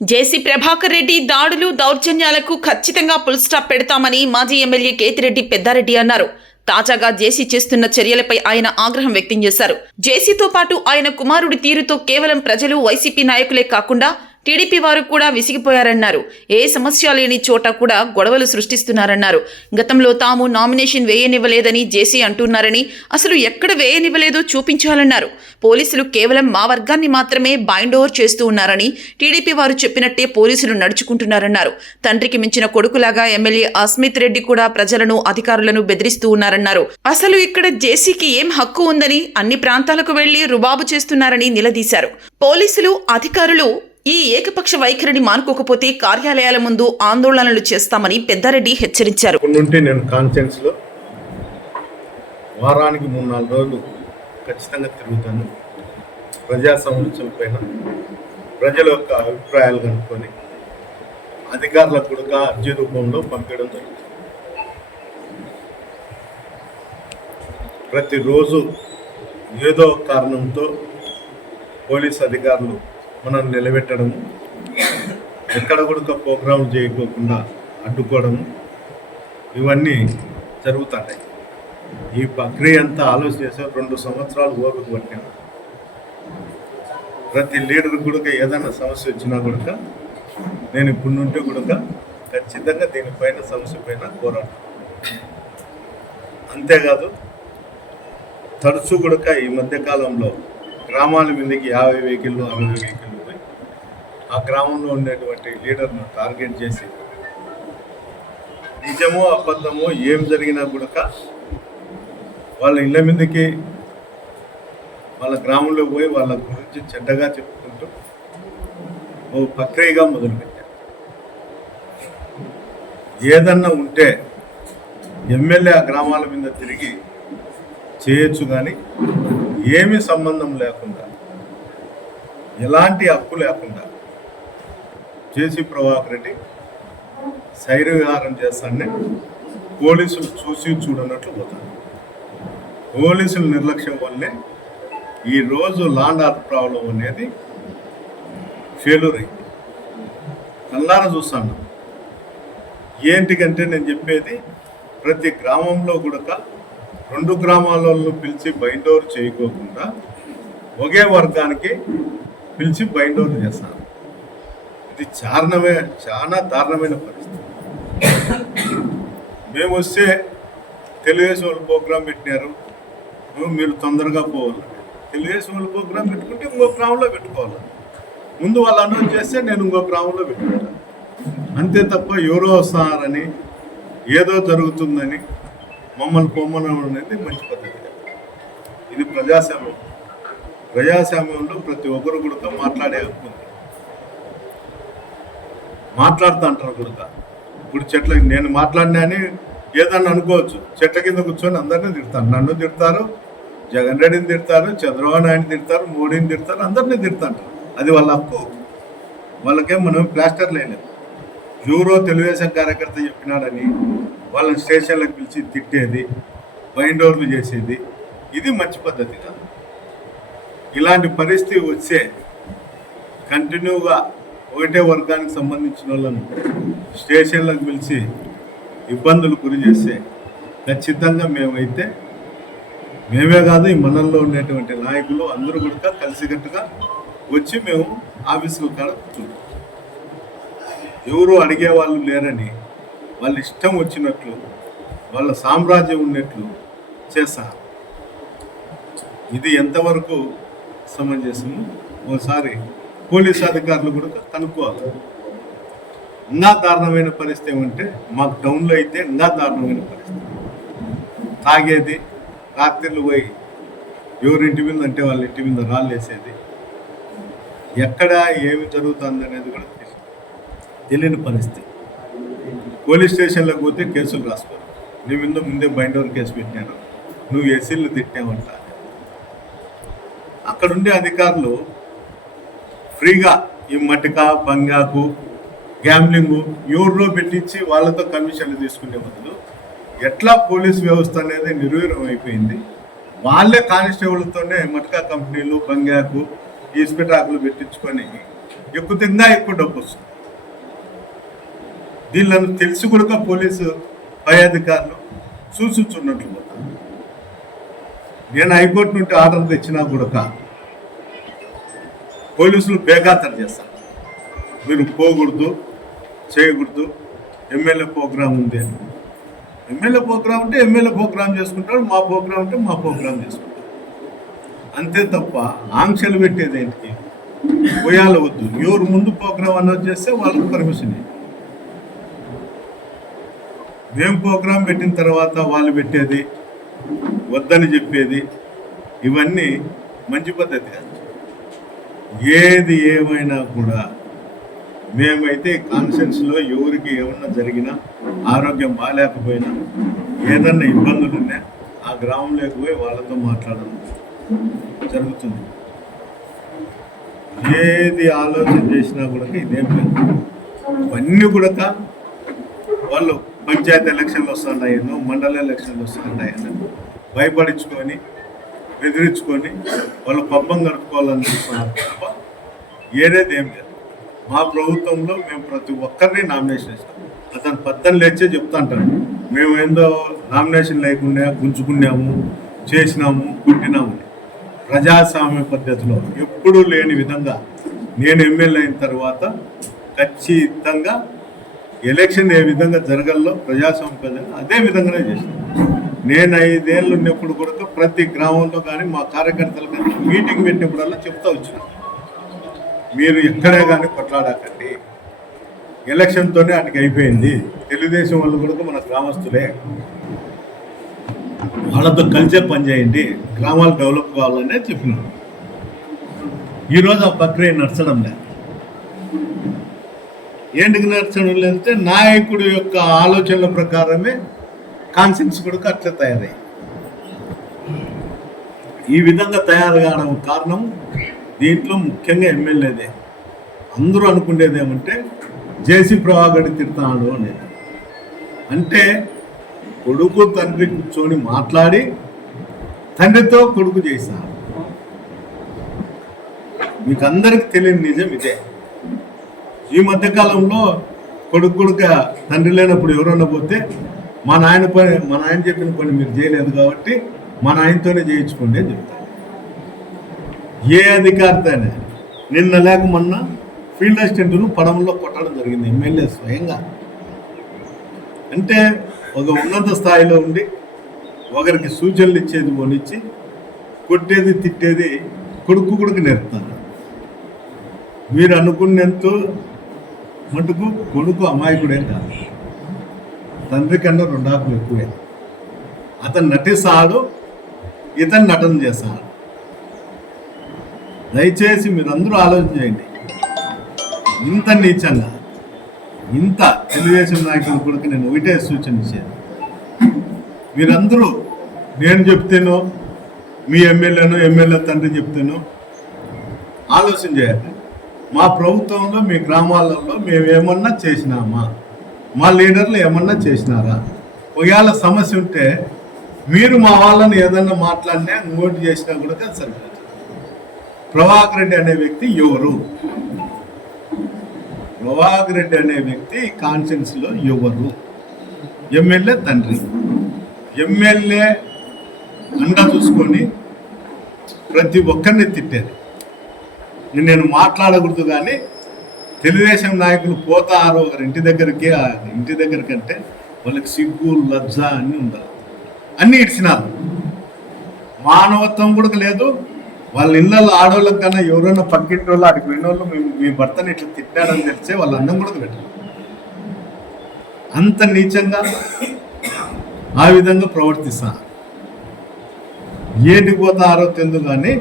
జేసీ ప్రభాకర్ రెడ్డి దాడులు దౌర్జన్యాలకు ఖచ్చితంగా full stop పెడతామని మాజీ ఎమ్మెల్యే కేతిరెడ్డి పెద్దారెడ్డి అన్నారు. తాజాగా జేసీ చేస్తున్న చర్యలపై ఆయన ఆగ్రహం వ్యక్తం చేశారు. జేసీతో పాటు ఆయన కుమారుడి తీరుతో కేవలం ప్రజలు, వైసీపీ నాయకులే కాకుండా టీడీపీ వారు కూడా విసిగిపోయారన్నారు. ఏ సమస్య లేని చోట కూడా గొడవలు సృష్టిస్తున్నారన్నారు. గతంలో తాము నామినేషన్ వేయనివ్వలేదని జేసీ అంటున్నారని, అసలు ఎక్కడ వేయనివ్వలేదో చూపించాలన్నారు. పోలీసులు కేవలం మా వర్గాన్ని మాత్రమే బైండ్ ఓవర్ చేస్తూ ఉన్నారని, టీడీపీ వారు చెప్పినట్టే పోలీసులు నడుచుకుంటున్నారన్నారు. తండ్రికి మించిన కొడుకులాగా ఎమ్మెల్యే అస్మిత్ రెడ్డి కూడా ప్రజలను, అధికారులను బెదిరిస్తూ ఉన్నారన్నారు. అసలు ఇక్కడ జేసీకి ఏం హక్కు ఉందని అన్ని ప్రాంతాలకు వెళ్లి రుబాబు చేస్తున్నారని నిలదీశారు. పోలీసులు, అధికారులు ఈ ఏకపక్ష వైఖరిని మానుకోకపోతే కార్యాలయాల ముందు ఆందోళనలు చేస్తామని పెద్దారెడ్డి హెచ్చరించారు. నేను కాన్ఫరెన్స్ లో వారానికి 3-4 రోజులు ఖచ్చితంగా తిరుగుతాను. ప్రజా సమస్యల పైన ప్రజల యొక్క అభిప్రాయాలు కనుక్కొని అధికారులకు కూడా అర్జీ రూపంలో పంపించడం జరుగుతుంది. ప్రతిరోజు ఏదో కారణంతో పోలీస్ అధికారులు మనం నిలబెట్టడము, ఎక్కడ కూడా ప్రోగ్రాం చేయకోకుండా అడ్డుకోవడము, ఇవన్నీ జరుగుతున్నాయి. ఈ ప్రక్రియ అంతా ఆలోచన చేసే 2 సంవత్సరాలు ఓపిక పట్టాను. ప్రతి లీడర్ కూడా ఏదైనా సమస్య వచ్చినా కూడా నేను ఇప్పుడు నుండి కూడా ఖచ్చితంగా దీనిపైన సమస్య పైన పోరాటం. అంతేకాదు తరచూ కూడా ఈ మధ్యకాలంలో గ్రామాల మీదకి 50 వెహికల్లు 60 వెహికల్లు పోయి ఆ గ్రామంలో ఉండేటువంటి లీడర్ను టార్గెట్ చేసి నిజమో అబద్ధమో ఏం జరిగినా కూడా వాళ్ళ ఇళ్ళ మీదకి వాళ్ళ గ్రామంలో పోయి వాళ్ళ గురించి చెడ్డగా చెప్పుకుంటూ ఓ ప్రక్రియగా మొదలుపెట్టారు. ఏదన్నా ఉంటే ఎమ్మెల్యే ఆ గ్రామాల మీద తిరిగి చేయొచ్చు, కానీ ఏమీ సంబంధం లేకుండా, ఎలాంటి హక్కు లేకుండా జేసీ ప్రభాకర్ రెడ్డి శైర్య విహారం చేస్తానే పోలీసులు చూసి చూడనట్లు పోతారు. పోలీసుల నిర్లక్ష్యం వల్లే ఈరోజు లాండ్ ఆర్డర్ ప్రాబ్లం అనేది ఫెయిల్యూర్ అయింది. కల్లారా చూస్తాను. ఏంటికంటే నేను చెప్పేది, ప్రతి గ్రామంలో కూడా 2 గ్రామాలను పిలిచి బైండ్ ఓవర్ చేయకోకుండా ఒకే వర్గానికి పిలిచి బైండ్ ఓవర్ చేస్తాను. ఇది చాలా దారుణమైన పరిస్థితి. మేము వస్తే తెలుగుదేశం వాళ్ళు ప్రోగ్రాం పెట్టినారు, మీరు తొందరగా పోవాలి. తెలుగుదేశం వాళ్ళు ప్రోగ్రాం పెట్టుకుంటే ఇంకో గ్రామంలో పెట్టుకోవాలి. ముందు వాళ్ళు అనౌన్స్ చేస్తే నేను ఇంకో గ్రామంలో పెట్టుకుంటాను. అంతే తప్ప ఎవరో వస్తారని, ఏదో జరుగుతుందని మమ్మల్ని పొమ్మనం అనేది మంచి పద్ధతి. ఇది ప్రజాస్వామ్యం. ప్రజాస్వామ్యంలో ప్రతి ఒక్కరు కూడా మాట్లాడే హక్కు ఉంది. మాట్లాడుతూ అంటారు కూడా. ఇప్పుడు చెట్ల నేను మాట్లాడినా అని ఏదన్నా అనుకోవచ్చు. చెట్ల కింద కూర్చొని అందరినీ తిడతాను. నన్ను తిడతారు, జగన్ రెడ్డిని తిడతారు, చంద్రబాబు నాయుడిని తిడతారు, మోడీని తిడతారు, అందరినీ తిడతాంటారు. అది వాళ్ళ హక్కు. వాళ్ళకేం మనం ప్లాస్టర్ లేలేదు. ఎవరో తెలుగుదేశం కార్యకర్త చెప్పినాడని వాళ్ళని స్టేషన్లకు పిలిచి తిట్టేది, బైండ్ ఓవర్లు చేసేది, ఇది మంచి పద్ధతి కాదు. ఇలాంటి పరిస్థితి వచ్చే కంటిన్యూగా ఒకటే వర్గానికి సంబంధించిన వాళ్ళను స్టేషన్లకు పిలిచి ఇబ్బందులు గురి చేస్తే ఖచ్చితంగా మేమే కాదు, ఈ మండలంలో ఉండేటువంటి నాయకులు అందరూ కూడా కలిసికట్టుగా వచ్చి మేము ఆఫీసుల కాడ కూర్చుంటాం. ఎవరు అడిగే వాళ్ళు లేరని వాళ్ళ ఇష్టం వచ్చినట్లు, వాళ్ళ సామ్రాజ్యం ఉన్నట్లు చేస్తారు. ఇది ఎంతవరకు సమంజసము ఓసారి పోలీసు అధికారులు కూడా కనుక్కోవాలి. ఇంకా దారుణమైన పరిస్థితి ఏమంటే మాకు టౌన్లో అయితే ఇంకా దారుణమైన పరిస్థితి. తాగేది, రాత్రిళ్ళు పోయి ఎవరింటి మీద అంటే వాళ్ళ ఇంటి మీద రాళ్ళు వేసేది, ఎక్కడ ఏమి జరుగుతుంది అనేది కూడా తెలియని పరిస్థితి. పోలీస్ స్టేషన్లకు పోతే కేసులు రాసుకోరు. నీ మీద ముందే బైండ్ ఓవర్ కేసు పెట్టినాను, నువ్వు ఎస్సీలు తిట్టావంట. అక్కడుండే అధికారులు ఫ్రీగా ఈ మటిక, బంగాకు, గ్యాంబ్లింగు ఎవరిలో పెట్టించి వాళ్ళతో కమిషన్లు తీసుకునే బదులు ఎట్లా పోలీస్ వ్యవస్థ అనేది నిర్వీర్యం అయిపోయింది. వాళ్ళే కానిస్టేబుల్తోనే మటకా కంపెనీలు, బంగాకు, ఈస్పిటాకులు పెట్టించుకొని ఎక్కువ డబ్బు వస్తుంది. దీనిలను తెలిసి కూడా పోలీసు పై అధికారులు చూసుచున్నట్లు పోతారు. నేను హైకోర్టు నుండి ఆర్డర్ తెచ్చినా కూడా పోలీసులు బేఖాతరు చేస్తారు. మీరు పోకూడదు, చేయకూడదు, ఎమ్మెల్యే ప్రోగ్రాం ఉంది అని. ఎమ్మెల్యే ప్రోగ్రాం ఉంటే ఎమ్మెల్యే ప్రోగ్రాం చేసుకుంటారు, మా ప్రోగ్రాం ఉంటే మా ప్రోగ్రాం చేసుకుంటారు. అంతే తప్ప ఆంక్షలు పెట్టేది ఏంటికి? పోయాల వద్దు. ఎవరు ముందు ప్రోగ్రాం అనౌన్స్ చేస్తే వాళ్ళకి పర్మిషన్. మేము ప్రోగ్రాం పెట్టిన తర్వాత వాళ్ళు పెట్టేది, వద్దని చెప్పేది, ఇవన్నీ మంచి పద్ధతి కాదు. ఏది ఏమైనా కూడా మేమైతే కాన్ఫరెన్స్లో ఎవరికి ఏమన్నా జరిగినా, ఆరోగ్యం బాగాలేకపోయినా, ఏదన్నా ఇబ్బందులు ఉన్నా ఆ గ్రామంలోకి పోయి వాళ్ళతో మాట్లాడడం జరుగుతుంది. ఏది ఆలోచన చేసినా కూడా ఇదేం లేదు. ఇవన్నీ కూడా వాళ్ళు పంచాయతీ ఎలక్షన్లు వస్తున్నాయనో, మండల ఎలక్షన్లు వస్తున్నాయనో భయపడించుకొని, బెదిరించుకొని వాళ్ళు పబ్బం గడుపుకోవాలని చూస్తున్నారు తప్ప ఏదేది ఏం లేదు. మా ప్రభుత్వంలో మేము ప్రతి ఒక్కరిని నామినేషన్ ఇస్తాం. అతను పద్దెని లేచే చెప్తా అంటాను, మేము ఏందో నామినేషన్ లేకుండా గుంజుకున్నాము, చేసినాము, కుట్టినాము. ప్రజాస్వామ్య పద్ధతిలో ఎప్పుడూ లేని విధంగా నేను ఎమ్మెల్యే అయిన తర్వాత ఖచ్చితంగా ఎలక్షన్ ఏ విధంగా జరగాలో ప్రజాస్వామ్య పద్ధతి అదే విధంగానే చేసినాను. నేను 5 ఏళ్ళు ఉన్నప్పుడు కూడా ప్రతి గ్రామంలో కానీ మా కార్యకర్తలు కానీ మీటింగ్ పెట్టినప్పుడల్లా చెప్తా వచ్చిన, మీరు ఎక్కడే కానీ కొట్లాడకండి, ఎలక్షన్తోనే అటుకు అయిపోయింది. తెలుగుదేశం వాళ్ళు కూడా మన గ్రామస్తులే, వాళ్ళతో కలిసే పనిచేయండి, గ్రామాలు డెవలప్ కావాలనే చెప్పినాను. ఈరోజు ఆ ప్రక్రియ నడచడం లేదు. ఏంటికి నడచడం లేదంటే నాయకుడు యొక్క ఆలోచనల ప్రకారమే కాన్సెన్స్ కూడా అట్లా తయారయ్యి ఈ విధంగా తయారు కావడం కారణం దీంట్లో ముఖ్యంగా ఎమ్మెల్యేదే. అందరూ అనుకునేది ఏమంటే జేసీ ప్రభాకర్ తిడతాడు అనేది. అంటే కొడుకు తండ్రి కూర్చొని మాట్లాడి తండ్రితో కొడుకు చేశారు. మీకు అందరికి తెలియని నిజం ఇదే. ఈ మధ్యకాలంలో కొడుకు తండ్రి లేనప్పుడు ఎవరన్నా పోతే మా నాయన చెప్పిన పని మీరు చేయలేదు కాబట్టి మా నాయనతోనే చేయించుకోండి అని చెప్తారు. ఏ అధికారితో నిన్న లేక మొన్న ఫీల్డ్ అసిస్టెంట్ను పడవలో కొట్టడం జరిగింది ఎమ్మెల్యే స్వయంగా. అంటే ఒక ఉన్నత స్థాయిలో ఉండి ఒకరికి సూచనలు ఇచ్చేది పోనిచ్చి కొట్టేది తిట్టేది కొడుకు నేర్పుతారు. మీరు అనుకునేంత మటుకు కొడుకు అమాయకుడే కాదు, తండ్రి కన్నా 2 ఆకులు ఎక్కువే. అతను నటిస్తాడు, ఇతను నటన చేస్తాడు. దయచేసి మీరందరూ ఆలోచన చేయండి. ఇంత నీచంగా, ఇంత తెలుగుదేశం నాయకులు కూడా నేను ఒకటే సూచన ఇచ్చేది, మీరందరూ నేను చెప్తేనో మీ ఎమ్మెల్యే తండ్రి చెప్తేనో ఆలోచన చేయాలి. మా ప్రభుత్వంలో మీ గ్రామాలలో మేము ఏమన్నా చేసినామా, మా లీడర్లు ఏమన్నా చేసినారా? ఒకవేళ సమస్య ఉంటే మీరు మా వాళ్ళని ఏదన్నా మాట్లాడినా ఇంకోటి చేసినా కూడా సరిపోతుంది. ప్రభాకర్ రెడ్డి అనే వ్యక్తి ఎవరు? ప్రభాకర్ రెడ్డి అనే వ్యక్తి కాన్స్టిట్యున్సీలో ఎవరు? ఎమ్మెల్యే తండ్రి. ఎమ్మెల్యే అండ చూసుకొని ప్రతి ఒక్కరిని తిట్టేది. నేను మాట్లాడకూడదు, కానీ తెలుగుదేశం నాయకులు పోతారు ఒకరి ఇంటి దగ్గరికి అంటే వాళ్ళకి సిగ్గు, లజ్జ అన్నీ ఉండాలి. అన్నీ ఇడిచినారు. మానవత్వం కూడా లేదు. వాళ్ళ ఇళ్ళల్లో ఆడవాళ్ళకి కన్నా ఎవరైనా పక్కింటి వాళ్ళు అడిగి పోయిన వాళ్ళు మీ భర్తని ఇట్లా తిట్టారని తెలిసే వాళ్ళ అన్నం కూడా పెట్టారు. అంత నీచంగా ఆ విధంగా ప్రవర్తిస్తారు. ఏంటికి పోతారో తెలియదు, కానీ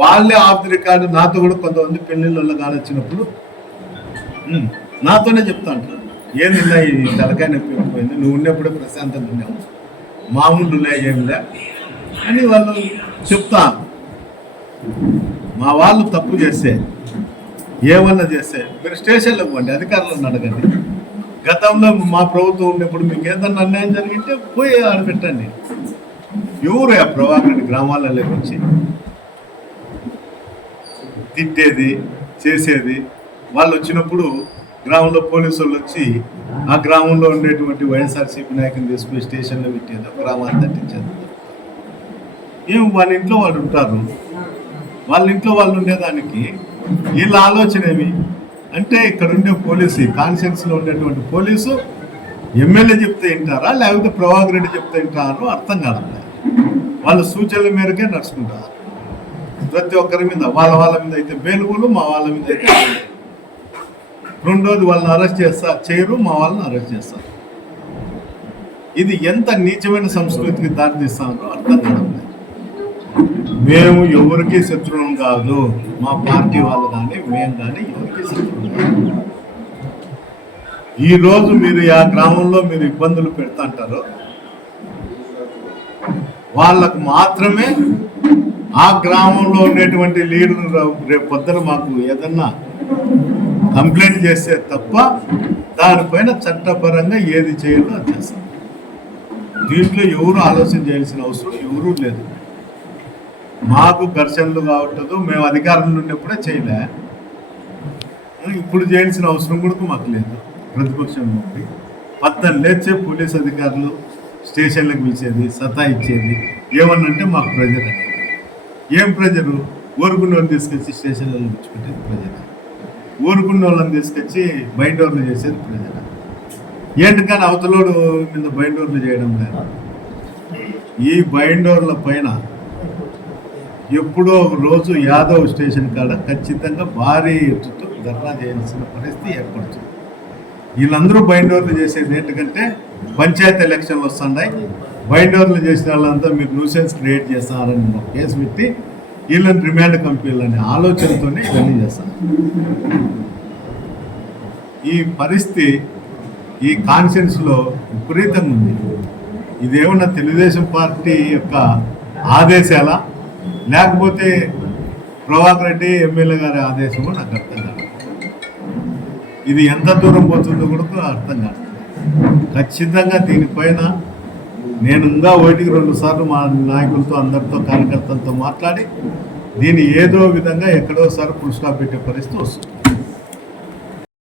వాళ్ళే ఆఫ్ ది రికార్డు. నాతో కూడా కొంతమంది పెళ్ళిళ్ళలో కానీ వచ్చినప్పుడు నాతోనే చెప్తా అంటారు, ఏందిన్నా ఈ తలకాయ నొప్పి పోయింది, నువ్వు ఉన్నప్పుడే ప్రశాంతంగా ఉన్నావు, మామూలులే ఏంలే అని వాళ్ళు చెప్తా. మా వాళ్ళు తప్పు చేస్తే ఏమన్నా చేస్తే మీరు స్టేషన్లో పోండి, అధికారులను అడగండి. గతంలో మా ప్రభుత్వం ఉన్నప్పుడు మీకు ఏదన్నా అన్యాయం జరిగింటే పోయి ఆడబెట్టండి. ఎవరు ఆ ప్రభాకర్ రెడ్డి గ్రామాలలో వచ్చి తిట్టేది, చేసేది. వాళ్ళు వచ్చినప్పుడు గ్రామంలో పోలీసు వాళ్ళు వచ్చి ఆ గ్రామంలో ఉండేటువంటి వైఎస్ఆర్సీపీ నాయకుని తీసుకుని స్టేషన్లో పెట్టేది, గ్రామాన్ని తట్టించేది. వాళ్ళ ఇంట్లో వాళ్ళు ఉంటారు, వాళ్ళ ఇంట్లో వాళ్ళు ఉండేదానికి వీళ్ళ ఆలోచన ఏమి అంటే, ఇక్కడ ఉండే పోలీసు కాన్షియన్స్లో ఉండేటువంటి పోలీసు ఎమ్మెల్యే చెప్తే వింటారా లేకపోతే ప్రభాకర్ రెడ్డి చెప్తే వింటారో అర్థం కాదు. వాళ్ళ సూచనల మేరకే నడుచుకుంటారు. ప్రతి ఒక్కరి మీద వాళ్ళ మీద అయితే బెయిల్బుల్, మా వాళ్ళ మీద అయితే రెండోది వాళ్ళని అరెస్ట్ చేయరు, మా వాళ్ళని అరెస్ట్ చేస్తారు. ఇది ఎంత నీచమైన సంస్కృతికి దారితీస్తారో అర్థం కాదు. మేము ఎవరికి శత్రువులం కాదు, మా పార్టీ వాళ్ళు కానీ మేము కానీ ఎవరికి శత్రువులం కాదు. ఈరోజు మీరు ఆ గ్రామంలో మీరు ఇబ్బందులు పెడతాంటారు, వాళ్ళకు మాత్రమే ఆ గ్రామంలో ఉండేటువంటి లీడర్ రేపు పొద్దున మాకు ఏదన్నా కంప్లైంట్ చేస్తే తప్ప దానిపైన చట్టపరంగా ఏది చేయాలో అది చేస్తాం. దీంట్లో ఎవరు ఆలోచన చేయాల్సిన అవసరం ఎవరూ లేదు. మాకు ఘర్షణలు కావట్లేదు, మేము అధికారంలో ఉన్నప్పుడే చేయలే, ఇప్పుడు చేయాల్సిన అవసరం కూడా మాకు లేదు. ప్రతిపక్షం నుండి పత్తలు లేచే పోలీస్ అధికారులు స్టేషన్లకు పిలిచేది, సతా ఇచ్చేది, ఏమన్నంటే మాకు ప్రెజర్ అనేది. ఏం ప్రెజరు? ఊరుకున్న వాళ్ళని తీసుకొచ్చి స్టేషన్లలో విడిచిపెట్టేది ప్రెజర్, ఊరుకున్న వాళ్ళని తీసుకొచ్చి బైండోర్లు చేసేది ప్రెజర్. ఏంటి కానీ అవతలోడు మీద బైండోర్లు చేయడం లేదు. ఈ బైండోర్ల పైన ఎప్పుడో ఒక రోజు యాదవ్ స్టేషన్ కాడ ఖచ్చితంగా భారీ ఎత్తుతో ధర్నా చేయాల్సిన పరిస్థితి ఏర్పడుతుంది. వీళ్ళందరూ బైండోర్లు చేసేది ఏంటంటే, పంచాయతీ ఎలక్షన్లు వస్తున్నాయి, బైండోర్లు చేసిన వాళ్ళంతా మీరు న్యూసెన్స్ క్రియేట్ చేస్తారని ఒక కేసు పెట్టి వీళ్ళని రిమాండ్ కంపెనీలనే ఆలోచనతోనే ఇవన్నీ చేస్తారు. ఈ పరిస్థితి ఈ కాన్షియన్స్లో విపరీతంగా ఉంది. ఇదేమన్నా తెలుగుదేశం పార్టీ యొక్క ఆదేశాలా లేకపోతే ప్రభాకర్ రెడ్డి ఎమ్మెల్యే గారి ఆదేశమో నాకు అర్థం కాదు. ఇది ఎంత దూరం పోతుందో కూడా అర్థం కాదు. ఖచ్చితంగా దీనిపైన నేను ఇంకా 1-2 సార్లు మా నాయకులతో అందరితో కార్యకర్తలతో మాట్లాడి దీన్ని ఏదో విధంగా ఎక్కడోసారి ఫుల్ స్టాప్ పెట్టే పరిస్థితి వస్తుంది.